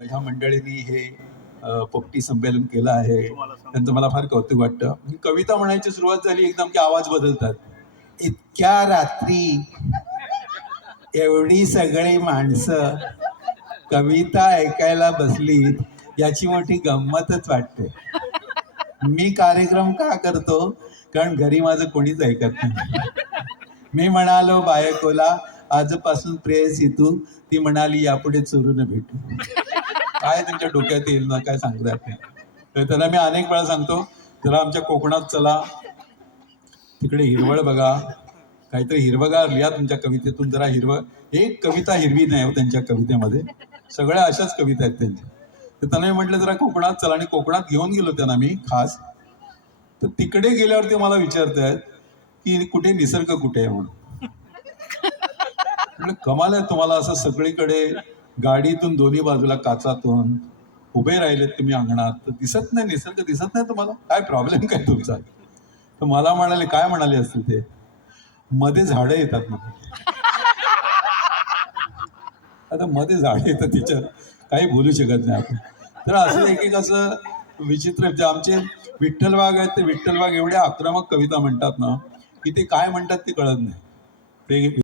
ह्या मंडळींनी हे पोपटी संमेलन केलं आहे. त्यांचं मला फार कौतुक वाटतं. म्हणजे कविता म्हणायची सुरुवात झाली एकदम की आवाज बदलतात. इतक्या रात्री एवढी सगळी माणसं कविता ऐकायला बसली याची मोठी गंमतच वाटते. मी कार्यक्रम का करतो? कारण घरी माझं कोणीच ऐकत नाही. मी म्हणालो बायकोला आजपासून प्रेयसी तू. ती म्हणाली यापुढे चोरून भेटू. काय त्यांच्या डोक्यात येईल ना काय सांगता येत नाही. तर त्यांना मी अनेक वेळा सांगतो जरा आमच्या कोकणात चला तिकडे हिरवळ बघा. काहीतरी हिरवगार लिहा तुमच्या कवितेतून जरा हिरवळ एक कविता हिरवी नाही हो त्यांच्या कवितेमध्ये. सगळ्या अशाच कविता आहेत त्यांच्या. तर त्यांना मी म्हटलं जरा कोकणात चला आणि कोकणात घेऊन गेलो त्यांना मी खास. तर तिकडे गेल्यावर ते मला विचारतायत की कुठे निसर्ग कुठे आहे म्हणून. कमाल आहे तुम्हाला असं सगळीकडे गाडीतून दोन्ही बाजूला काचातून उभे राहिलेत तुम्ही अंगणात. तर दिसत नाही निसर्ग दिसत नाही तुम्हाला? काय प्रॉब्लेम काय तुमचा? तर मला म्हणाले काय म्हणाले असतील ते? मध्ये झाडं येतात ना आता मध्ये झाडं येतात तिच्यात. काही बोलू शकत नाही आपण. तर असं एक एक असं विचित्र जे आमचे विठ्ठल वाघ आहेत ते विठ्ठल वाघ एवढ्या आक्रमक कविता म्हणतात ना की ते काय म्हणतात ते कळत नाही. ते